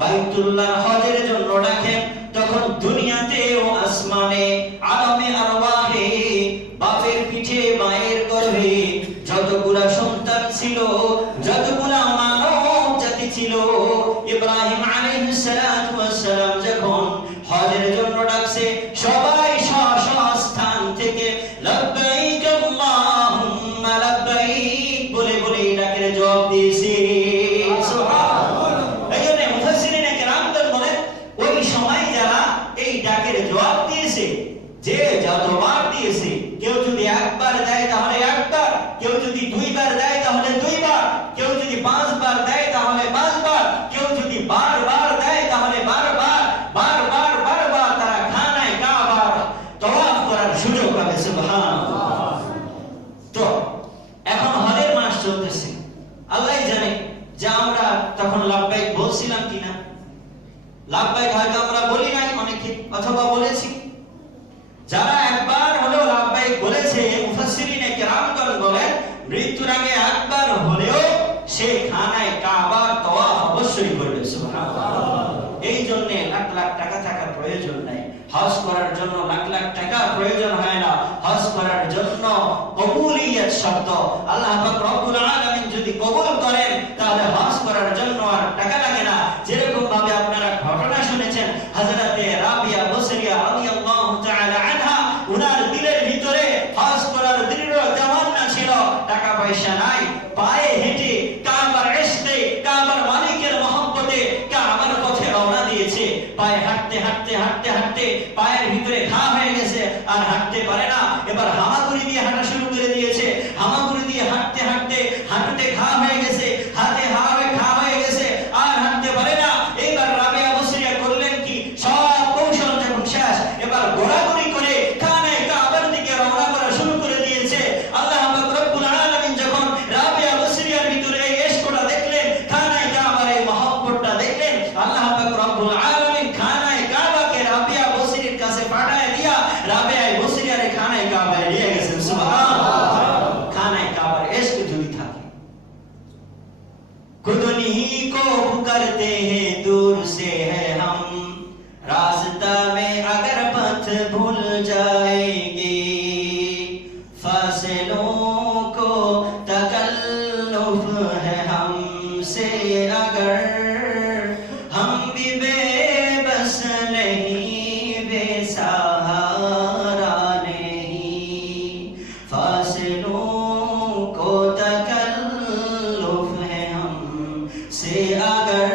বাইতুল্লাহর হজের জন্য ডাকেন, তখন দুনিয়াতে ও আসমানে আলামে আরওয়াহে বাপের পিঠে মায়ের গর্ভে যতগুলা সন্তান ছিল, যতগুলা মানব জাতি ছিল, ইব্রাহিম আলাইহিস সালাতু ওয়াস সালাম যখন হজের জন্য ডাকছে, সবাই স্ব স্ব স্থান থেকে লব্বাইক আল্লাহুম্মা কেউ যদি 2 বার দেয় তাহলে 2 বার, কেউ যদি 5 বার দেয় তাহলে 5 বার, কেউ যদি বারবার দেয় তাহলে বারবার বারবার বারবার তারা খানায় কাবার তওয়াফ করার সুযোগ পাবে। সুবহানাল্লাহ। তো এখন হজের মাস চলতেছে, আল্লাহই জানে যে আমরা তখন লাব্বাইক বলছিলাম কিনা। লাব্বাইক হয়তো আমরা বলি নাই অনেকে, অথবা বলেছি। যারা একবার হলেও লাব্বাইক বলেছে, মুফাসসিরিনে কেরামগণ বলেন মৃত্যুর আগে একবার হলেও সে খানায় কাবার তওয়াফ অবশ্যই করবে। সুবহানাল্লাহ। এই জন্য লাখ লাখ টাকা থাকার প্রয়োজন নাই, হজ করার জন্য লাখ লাখ টাকা প্রয়োজন হয় না। হজ করার জন্য কবুলিয়ত শব্দ, আল্লাহ পাক রব্বুল আলামিন যদি কবুল করেন তাহলে হজ করার জন্য আর টাকা লাগে না। যেরকম ভাবে আপনারা ঘটনা শুনেছেন হযরতে রাবিয়া বসরিয়া রাদিয়াল্লাহু তাআলা আনহা, উনার দিলের ভিতরে হজ করার দৃঢ় তামান্না ছিল, টাকা পয়সা নাই, পায়ে হেঁটে কাবার ইশকে, কাবার মালিকের মহব্বতে কাবার পথে রওনা দিয়েছে। পায়ে হাঁটতে হাঁটতে হাঁটতে হাঁটতে পায়ের ভিতরে ঘা হয়ে গেছে, আর হাঁটতে পারে না। এবার হামাগুড়ি দিয়ে হাঁটা শুরু করে দিয়েছে। হামাগুড়ি দিয়ে হাঁটতে হাঁটতে হাঁটতে ঘা হয়ে গেছে, হাতে ঘা হয়ে গেছে, আর হাঁটতে পারে না। এবার রাবিয়া বসরিয়া করলেন কি, সব কৌশল যখন শেষ, এবার ঘোরাঘুরি করে খানায় কাবার দিকে রওনা করা শুরু করে দিয়েছে। আল্লাহ পাক রব্বুল আলামিন যখন রাবিয়া বসরিয়ার ভিতরে এই ইশকটা দেখলেন, খানায় কাবার এই মহব্বতটা দেখলেন, আল্লাহ পাক রব্বুল আলামিন খানায় কাবাকে রাবিয়া বসরির কাছে পাঠায় দিয়া রাবিয়া বসরিয়ার খানায় কাবায় নিয়ে গেছেন। সুবহানাল্লাহ। খানায় কাবার ইশক যদি থাকে, खुद उन्हीं को पुकारते हैं दूर से है हम, रास्ता में अगर पथ भूल जाएंगे, फासिलों को तकल्लुफ है हमसे अगर, हम भी बेबस नहीं बेसहारा नहीं, फासिलों को तकल्लुफ है से अगर,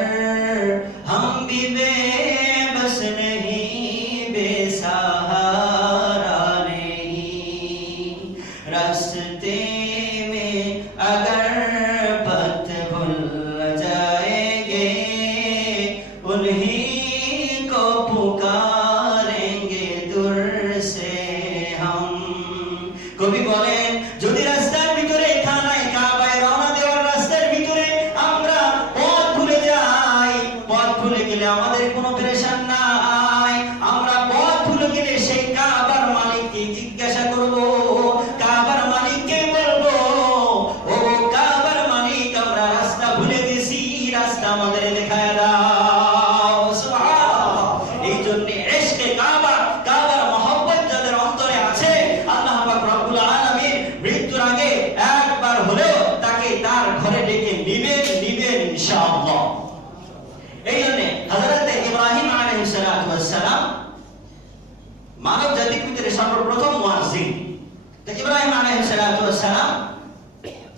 हम भी बेबस नहीं बेसहारा नहीं, रास्ते में अगर पथ भूल जाएंगे, उन्हीं को पुकारेंगे दूर से हम। कवि बोलेन যদি রাস্তার ভিতরে খানায় কাবায় রওনা দেওয়ার রাস্তার ভিতরে আমরা পথ ভুলে যাই, পথ ভুলে গেলে আমাদের কোনো পেরেশান নাই। আমরা পথ ভুলে গেলে সেই কাবার মালিককে জিজ্ঞাসা করব, কাবার মালিককে বলবো, ও কাবার মালিক আমরা রাস্তা ভুলে গেছি, রাস্তা আমাদের দেখায় দাও। সুবহানাল্লাহ। এই জন্য ইশকে কাবা, কাবার মহব্বত যাদের অন্তরে আছে, আল্লাহ পাক রব্বুল আলামিন মৃত্যুর আগে একবার হলেও তাকে তার ঘরে ডেকে নিবেন ইনশাআল্লাহ। এই জন্য হযরতে ইব্রাহিম আলাইহিস সালাতু ওয়াস সালাম মানব জাতির ভিতরে সর্বপ্রথম মুয়াজ্জিন। তো ইব্রাহিম আলাইহিস সালাতু ওয়াস সালাম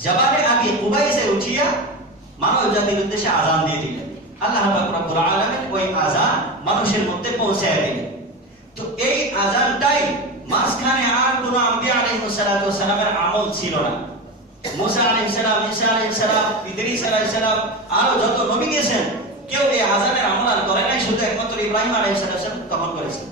জবানে আগে কুবাইসে উঠিয়া মানব জাতির উদ্দেশ্যে আযান দিয়ে দিলেন। আল্লাহ পাক রব্বুল আলামিন ওই আযান মানুষের মধ্যে পৌঁছায় দিলেন। তো এই আযানটাই মাঝখানে আর কোন আম্বিয়া আলাইহিস সালাতু ওয়াস সালামের আমল ছিল না। মুসা আলাইহিস সালাম, ঈসা আলাইহিস সালাম, ইদ্রিস আলাইহিস সালাম, আরো যত নবী গেছেন কেউ এই আযানের আমল আর করে নাই, শুধু একমাত্র ইব্রাহিম আলাইহিস সালাম তখন করেছেন।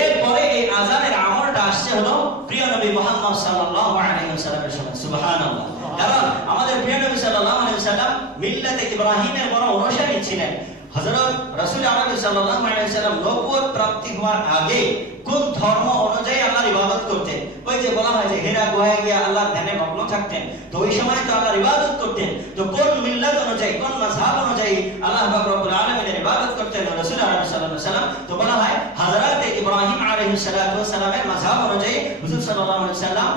এরপরে এই আযানের আমলটা আসছে হলো প্রিয় নবী মুহাম্মদ সাল্লাল্লাহু আলাইহি ওয়াসাল্লামের সময়। সুবহানাল্লাহ। কারণ আমাদের প্রিয় নবী সাল্লাল্লাহু আলাইহি ওয়াসাল্লাম মিল্লাতে ইব্রাহিমের বড় অনুসারী ছিলেন। হযরত রাসূল আরবি সাল্লাল্লাহু আলাইহি ওয়াসাল্লাম নবুয়ত প্রাপ্তি হওয়ার আগে কোন ধর্ম অনুযায়ী আল্লাহর ইবাদত করতেন, ওই যে বলা হয় যে হেরা গুহায় গিয়ে আল্লাহর ধ্যানে মগ্ন থাকতেন, তো ওই সময় তো আল্লাহর ইবাদত করতেন। তো কোন মিল্লাত অনুযায়ী, কোন মাযহাব অনুযায়ী আল্লাহ পাক রব্বুল আলামিনের ইবাদত করতেন রাসূল আরবি সাল্লাল্লাহু আলাইহি ওয়াসাল্লাম, তো বলা হয় হযরত ইব্রাহিম আলাইহিস সালাতু ওয়াস সালামের মাযহাব অনুযায়ী হুজুর সাল্লাল্লাহু আলাইহি ওয়াসাল্লাম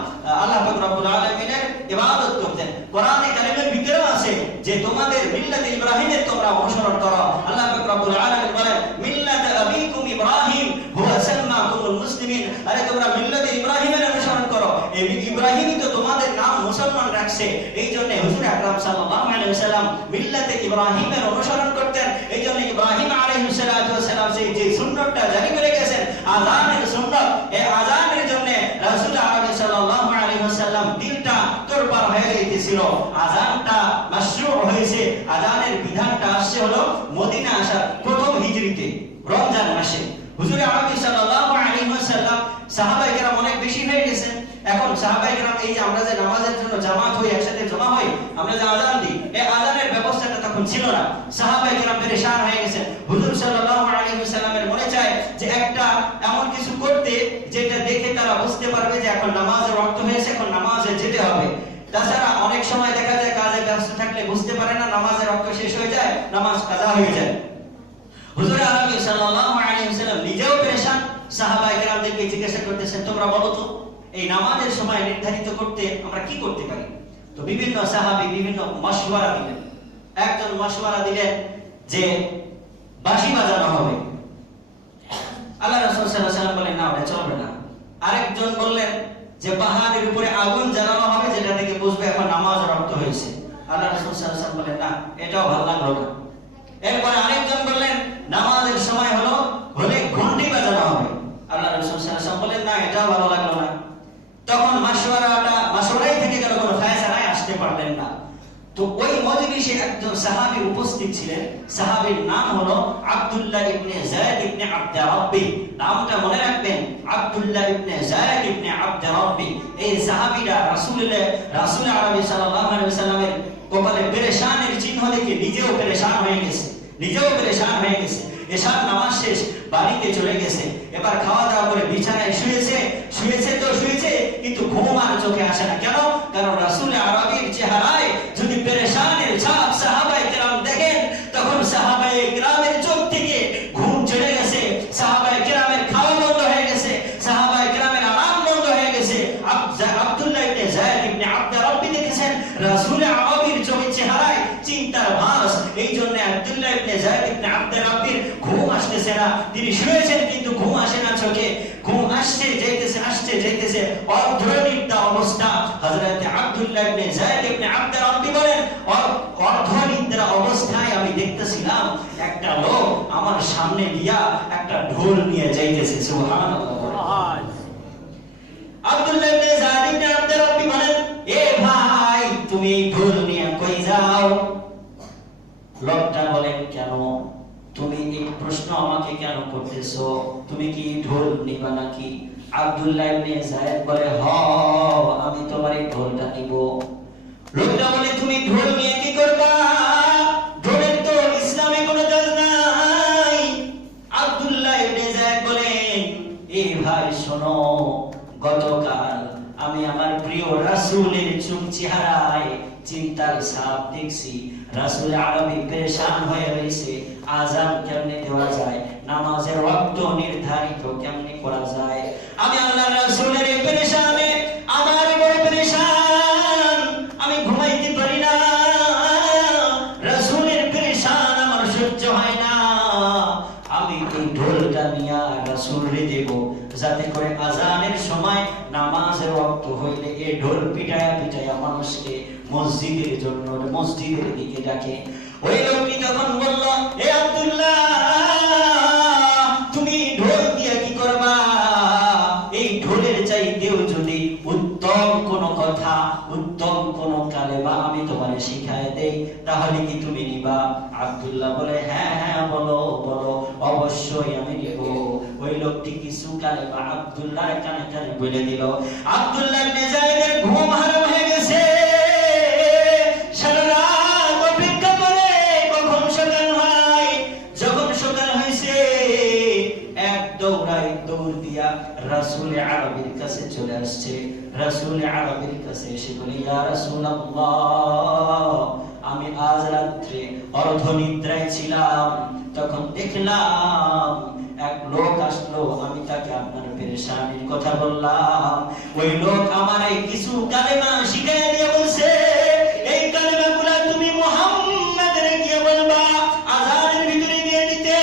আল্লাহ পাক রব্বুল আলামিনের ইবাদত করতেন। কোরআনে কারীমের ভিতরেও আছে যে তোমাদের মিল্লাতে ইব্রাহিমের তোমরা অনুসরণ করো। আল্লাহ পাক রব্বুল আলামিন বলেন মিল্লাত আবিকুম ইব্রাহিম হুয়া সাম্মাকুমুল মুসলিমিন, আরে তোমরা মিল্লাতে ইব্রাহিমের অনুসরণ করো, এই ইব্রাহিমই তো তোমাদের নাম মুসলমান রাখছে। এই জন্য হুজুর আকরাম সাল্লাল্লাহু আলাইহি ওয়াসাল্লাম মিল্লাতে ইব্রাহিমের অনুসরণ করতেন। এই জন্য ইব্রাহিম আলাইহিস সালাতু ওয়াস সালাম সেই যে সুন্নাতটা জারি করে গেছেন আযানের সুন্নাত, এই আযানের জন্য রাসূল আরবি সাল্লাল্লাহু আলাইহি ওয়াসাল্লাম সাল্লাম দিলটা তোরপার হয়ে যাইতেছিল। আযানটা মাশরূ হয়েছে, আযানের বিধানটা আসছে হলো মদিনা আসার প্রথম হিজরিতে রমজান মাসে। হুজুর আরবি সাল্লাল্লাহু আলাইহি ওয়াসাল্লাম সাহাবায়ে কেরাম অনেক বেশি হয়ে গেছেন। এখন সাহাবায়ে কেরাম এই যে আমরা যে নামাজের জন্য জামাত হই, একসাথে জমা হই, আমরা যে আযান দিই, এই আযানের ব্যবস্থাটা তখন ছিল না। সাহাবায়ে কেরাম পেরেশান হয়ে গেছেন। হুজুর সাল্লাল্লাহু আলাইহি ওয়াসাল্লামের মনে চায় যে একটা এমন কিছু করতে যেটা দেখে তারা বুঝতে পারবে যে এখন নামাজের ওয়াক্ত হয়েছে, এখন নামাজে যেতে হবে। তাছাড়া অনেক সময় দেখা যায় কাজে ব্যস্ত থাকলে বুঝতে পারে না, নামাজের ওয়াক্ত শেষ হয়ে যায়, নামাজ কাজা হয়ে যায়। হুজুর আরবি সাল্লাল্লাহু আলাইহি ওয়াসাল্লাম নিজেও পেরেশান, সাহাবায়ে কেরামদেরকে জিজ্ঞাসা করতেছেন, তোমরা বলো তো এই নামাজের সময় নির্ধারিত করতে আমরা কি করতে পারি? তো বিভিন্ন সাহাবী বিভিন্ন মাশওয়ারা দিলেন। একজন মাশওয়ারা দিলেন যে বাঁশি বাজানো হবে। আল্লাহ রাসূল সাল্লাল্লাহু আলাইহি ওয়াসাল্লাম বলেন না, ওটা চলবে না। আরেকজন বললেন যে পাহাড়ের উপরে আগুন জ্বালানো হবে, যেটা থেকে বুঝবে এখন নামাজ রক্ত হয়েছে। আল্লাহ রাসূল সাল্লাল্লাহু আলাইহি ওয়াসাল্লাম বলেন না, এটাও ভালো লাগলো না। এরপর আরেকজন বললেন নামাজের সময় হলে ঘন্টি বাজানো হবে। আল্লাহ রাসূল সাল্লাল্লাহু আলাইহি ওয়াসাল্লাম বলেন না, এটাও ভালো লাগলো না। তখন মাশওয়ারাই থেকে গেল, কোনো ফয়সালায় আসতে পারলেন না। তো ওই মজলিসে একজন সাহাবী উপস্থিত ছিলেন, সাহাবীর নাম হলো আব্দুল্লাহ ইবনে যায়েদ ইবনে আব্দ রাব্বি। নামটা মনে রাখবেন, আব্দুল্লাহ ইবনে যায়েদ ইবনে আব্দ রাব্বি। এই সাহাবীরা রাসূল আরবি সাল্লাল্লাহু আলাইহি ওয়াসাল্লামের কপালে পেরেশানের চিহ্ন দেখে নিজেও পেরেশান হয়ে গেছে। এশার নামাজ শেষ, বাড়িতে চলে গেছে। এবার খাওয়া দাওয়া করে বিছানায় শুয়েছে কিন্তু ঘুম আর চোখে আসে না। কেন? কারণ রাসূল আরবির চেহারায় যদি পেরেশানের ছাপ সাহাবায়ে কেরাম দেখেন, তখন সাহাবায়ে কেরামের চোখ থেকে ঘুম চলে গেছে, সাহাবায়ে কেরামের খাওয়া বন্ধ হয়ে গেছে, সাহাবায়ে কেরামের আরাম বন্ধ হয়ে গেছে। আব্দুল্লাহ ইবনে যায়েদ ইবনে আব্দ রাব্বি দেখেছেন রাসূল আরবির চোখের চেহারায় চিন্তার ভাস। এই জন্য আব্দুল্লাহ ইবনে যায়েদ ইবনে আব্দ রাব্বির ঘুম আসতেছে না। তিনি শুয়েছেন কিন্তু ঘুম আসে না চোখে, ঘুম আসছে যাইতেছে অর্ধনিদ্রা অবস্থা। হযরত আব্দুল্লাহ ইবনে যায়েদ ইবনে আব্দ রাব্বি বলেন, অর্ধনিদ্রা অবস্থায় আমি দেখতেছিলাম একটা লোক আমার সামনে দিয়া একটা ঢোল নিয়ে যাইতেছে। সুবহানাল্লাহ। আব্দুল্লাহ ইবনে যায়েদ ইবনে আব্দ রাব্বি বলেন, এ ভাই তুমি এই ঢোল নিয়ে কই যাও? লোকটা বলেন, কেন তুমি এই প্রশ্ন আমাকে কেন করতেছো? তুমি কি ঢোল নিবা নাকি? আব্দুল্লাহ ইবনে যায়েদ বলে, আমি তোমার এই ঢোলটা নিব। লোকটা বলে, তুমি ঢোল নিয়ে কি করবা? ঢোলের তো ইসলামে কোনো কাজ নাই। আব্দুল্লাহ ইবনে যায়েদ বলেন, এই ভাই শোনো, গতকাল আমি আমার প্রিয় রাসূলের চোখ চেহারায় চিন্তার ছাপ দেখছি। রাসূল আরবি পেরেশান হয়ে রয়েছে, আযান কেমনে দেওয়া যায়, নামাজের ওয়াক্ত নির্ধারিত কেমনে করা যায়। আমি আল্লাহর রাসূলের এই পেরেশানে আমার বড় পেরেশান, আমি ঘুমাইতে পারি না। রাসূলের পেরেশান আমার সহ্য হয় না। আমি এই ঢোলটা নিয়ে রাসূলকে দেব, যাতে করে আযানের সময় নামাজের ওয়াক্ত হইলে এই ঢোল পিটায়া মানুষকে মসজিদের দিকে ডাকে। ওই লোকটি তখন বলল, হে আব্দুল্লাহ, তুমি ঢোল দিয়ে কি করবা? এই ঢোলের চাইতেও যদি উত্তম কোন কথা, উত্তম কোন কালেমা আমি তোমারে শিখায় দেই, তাহলে কি তুমি নিবা? আব্দুল্লাহ বলে, হ্যাঁ বলো, অবশ্যই আমি নিব। ওই লোকটি কিছু কালেমা আব্দুল্লাহর কানে বলে দিল। আব্দুল্লাহ ইবনে যায়েদের ঘুম হারাম হয়ে গেছে। সারা রাত অপেক্ষা করে কখন সকাল হয়। যখন সকাল হয়েছে, এক দৌড় দিয়া রাসূল আরবির কাছে চলে আসছে। রাসূল আরবির কাছে এসে বলে, ইয়া রাসূলুল্লাহ, আমি আজ রাত্রে অর্ধনিদ্রায় ছিলাম, তখন দেখলাম এক লোক আসলো, আমি তাকে আপনার পেরেশানির কথা বললাম। ওই লোক আমারে কিছু কালেমা শিখাইয়া দিয়ে বলছে, এই কালেমাগুলো তুমি মুহাম্মাদের গিয়ে বলবা, আযানের ভিতরে দিয়ে দিতে।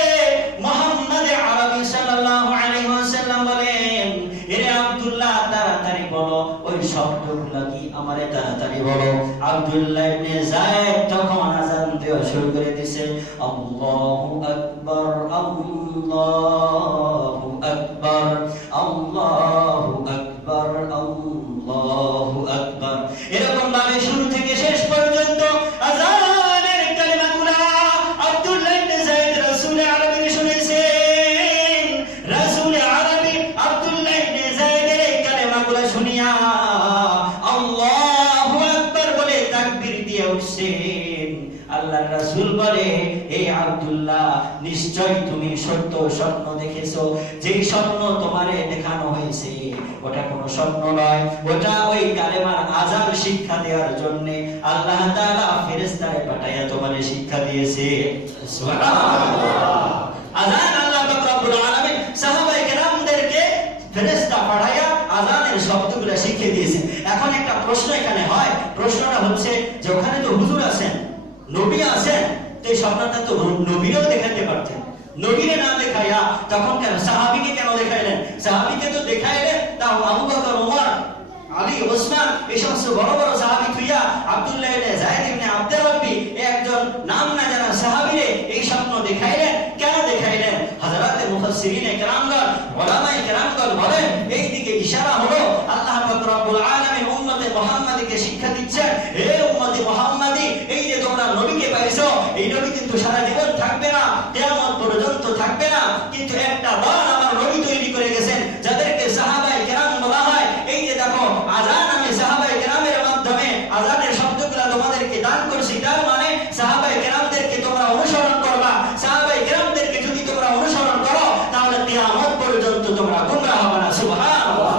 মুহাম্মদ আরবি সাল্লাল্লাহু আলাইহি ওয়াসাল্লাম বলেন, এরে আব্দুল্লাহ, তাড়াতাড়ি বলো ওই শব্দগুলো কি, আমারে তাড়াতাড়ি বলো। আব্দুল্লাহ ইবনে যায়েদ তখন আযান দেওয়া শুরু করে দিয়েছে। আল্লাহু আকবার, আল্লাহু আকবার, আল্লাহু আকবার, আল্লাহু আকবার। আল্লাহর রাসূল বলে, হে আব্দুল্লাহ, নিশ্চয় তুমি সত্য স্বপ্ন দেখেছো। যেই স্বপ্ন তোমারে দেখানো হয়েছে ওটা কোনো স্বপ্ন নয়, ওটা ওই কালেমার আযান শিক্ষা দেওয়ার জন্য আল্লাহ তাআলা ফেরেশতারে পাঠায়া তোমারে শিক্ষা দিয়েছে। সুবহানাল্লাহ। আযান আল্লাহ পাক রব্বুল আলামিন সাহাবায়ে কেরামদেরকে ফেরেশতা পাঠায়া আযানের শব্দগুলো শিখিয়ে দিয়েছেন। এখন একটা প্রশ্ন এখানে হয়, প্রশ্নটা হচ্ছে যে ওখানে তো হুজুর আছেন, নবী আছেন, তো এই স্বপ্নটা তো নবীরাও দেখাতে পারতেন। নবীরে না দেখাইয়া তখন কেন সাহাবীকে কেন দেখাইলেন? সাহাবীকে তো দেখাইলেন, তাও আবু বকর, ওমর, আলী, ওসমান এই সমস্ত বড় বড় সাহাবী থুইয়া আব্দুল্লাহ ইবনে যায়েদ ইবনে আব্দুর রাব্বি একজন নাম না জানা সাহাবীরে এই স্বপ্ন দেখাইলেন। কেন দেখাইলেন? হযরতে মুফাসসিরিনে কেরামগণ, উলামায়ে কেরামগণ বলেন, এই দিকে ইশারা হলো আল্লাহ পাক রব্বুল আলামিন উম্মতে মুহাম্মাদীকে শিক্ষা দিচ্ছেন, হে উম্মতে মুহাম্মাদী, এই যে তোমরা নবীকে পাইছো, এই নবী কিন্তু সারা জীবন থাকবে না, কিয়ামত পর্যন্ত থাকবে না, কিন্তু একটা দল আমার নবী তৈরি করে গেছেন যাদেরকে সাহাবায়ে কেরাম বলা হয়। এই যে দেখো আযান আমি সাহাবায়ে কেরামের মাধ্যমে আযানের শব্দগুলো তোমাদেরকে দান করছি, তার মানে সাহাবায়ে কেরামদেরকে তোমরা অনুসরণ করবা। সাহাবায়ে কেরামদেরকে যদি তোমরা অনুসরণ করো তাহলে কিয়ামত পর্যন্ত তোমরা গোমরাহ হবে না। সুবহানাল্লাহ।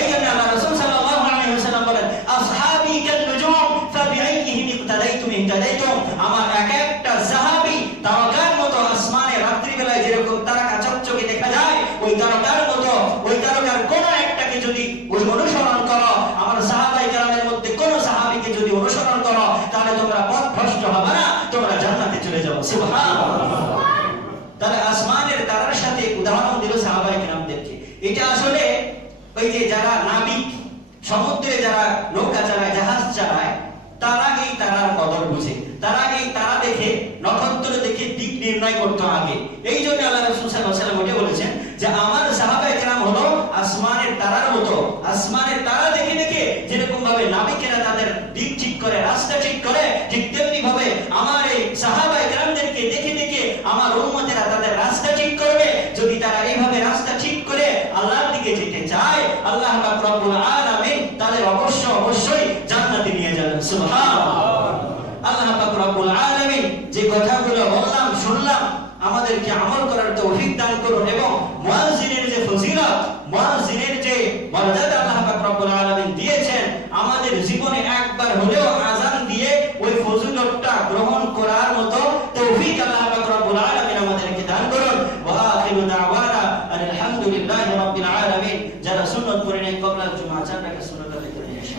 এই জন্য আল্লাহ রাসূল সাল্লাল্লাহু আলাইহি ওয়াসাল্লাম বলেন, আসহাবী কান-নুজুম ফাবিআইয়িহিম ইক্তাদাইতুম ইহতাদাইতুম। আমার এক একটা সাহাবী তারকার মতো, আসমানে রাত্রি বেলায় যেরকম তারকা চকচকে দেখা যায়, ওই তারকার মতো, ওই তারকার কোন একটাকে যদি ওই অনুসরণ করো, আমার সাহাবায়ে কেরামের মধ্যে কোন সাহাবীকে যদি অনুসরণ করো, তাহলে তোমরা পথভ্রষ্ট হবে না, তোমরা জান্নাতে চলে যাবে। সুবহানাল্লাহ। তাহলে আসমানের তারার সাথে উদাহরণ দিল সাহাবায়ে কেরামদেরকে। এটা আসলে ওই যে যারা নাবিক, সমুদ্রে যারা নৌকা চালায়, জাহাজ চালায়, তারা এই তারার কদর বুঝে, তারা এই তারা দেখে, নক্ষত্র দেখে দিক নির্ণয় করতে আগে। এই জন্য আল্লাহ রাসূল সাল্লাল্লাহু আলাইহি ওয়াসাল্লাম ওটা বলেছেন যে আমার সাহাবায়ে কেরাম হলো আসমানের তারার মতো। আসমানের তারা দেখে দেখে যেরকম ভাবে নাবিকেরা তাদের দিক ঠিক করে, রাস্তা ঠিক করে, ঠিক তেমনি ভাবে আমার এই সাহাবায়ে কেরামদেরকে দেখে দেখে আমার উম্মতেরা তাদের রাস্তা ঠিক করবে। যদি তারা এইভাবে রাস্তা ঠিক করে আল্লাহর দিকে যেতে চায়, আল্লাহ পাক রব্বুল আলামিন তাদের অবশ্যই জান্নাতে নিয়ে যাবেন। সুবহানাল্লাহ। আল্লাহ পাক রব্বুল আলামিন যে কথাগুলো বললাম, শুনলাম, আমাদেরকে আমল করার তৌফিক দান করুন এবং মুয়াজ্জিনের যে ফজিলত